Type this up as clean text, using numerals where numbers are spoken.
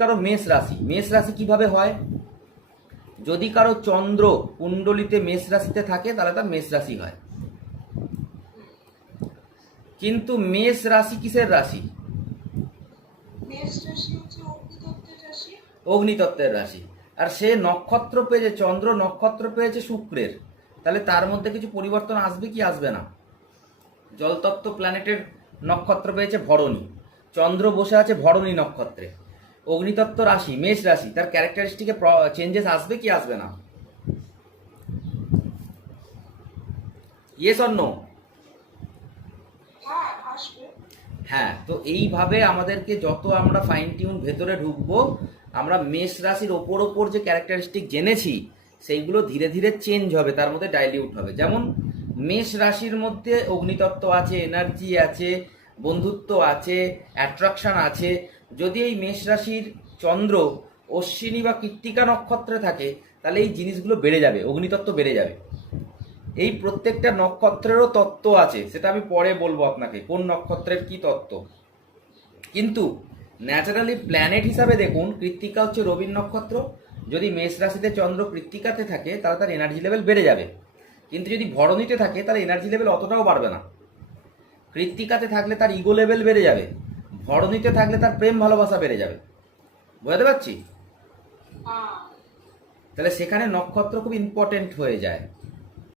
কারো মেষ রাশি কিভাবে হয়? যদি কারো চন্দ্র কুণ্ডলিতে মেষ রাশিতে থাকে তাহলে তার মেষ রাশি হয়। কিন্তু মেষ রাশি কিসের রাশি? অগ্নিতত্ত্বের রাশি। আর সে নক্ষত্র পেয়েছে, চন্দ্র নক্ষত্র পেয়েছে শুক্রের, তাহলে তার মধ্যে কিছু পরিবর্তন আসবে কি আসবে না? জলতত্ত্ব প্ল্যানেটের নক্ষত্র পেয়েছে ভরণী, চন্দ্র বসে আছে ভরণী নক্ষত্রে, অগ্নিতত্ত্ব রাশি মেষ রাশি, তার ক্যারেক্টারিস্টিকে চেঞ্জেস আসবে কি আসবে না? Yes or no? হ্যাঁ, তো এইভাবে আমাদেরকে যত আমরা ফাইন টিউন ভেতরে ঢুকবো, আমরা মেষ রাশির ওপর যে ক্যারেক্টারিস্টিক জেনেছি সেইগুলো ধীরে ধীরে চেঞ্জ হবে, তার মধ্যে ডাইলিউট হবে। যেমন মেষ রাশির মধ্যে অগ্নিতত্ত্ব আছে, এনার্জি আছে, বন্ধুত্ব আছে, অ্যাট্রাকশন আছে। যদি এই মেষ রাশির চন্দ্র অশ্বিনী বা কৃত্তিকা নক্ষত্রে থাকে তাহলে এই জিনিসগুলো বেড়ে যাবে, অগ্নিতত্ত্ব বেড়ে যাবে। এই প্রত্যেকটা নক্ষত্রেরও তত্ত্ব আছে, সেটা আমি পরে বলবো আপনাকে কোন নক্ষত্রের কি তত্ত্ব। কিন্তু ন্যাচারালি প্ল্যানেট হিসাবে দেখুন, কৃত্তিকা হচ্ছে রবির নক্ষত্র। যদি মেষ রাশিতে চন্দ্র কৃত্তিকাতে থাকে তাহলে তার এনার্জি লেভেল বেড়ে যাবে। কিন্তু যদি ভরণীতে থাকে তাহলে এনার্জি লেভেল অতটাও বাড়বে না। কৃত্তিকাতে থাকলে তার ইগো লেভেল বেড়ে যাবে, ভরণীতে থাকলে তার প্রেম ভালোবাসা বেড়ে যাবে। বুঝতে পারছি? তাহলে সেখানে নক্ষত্র খুব ইম্পর্টেন্ট হয়ে যায়।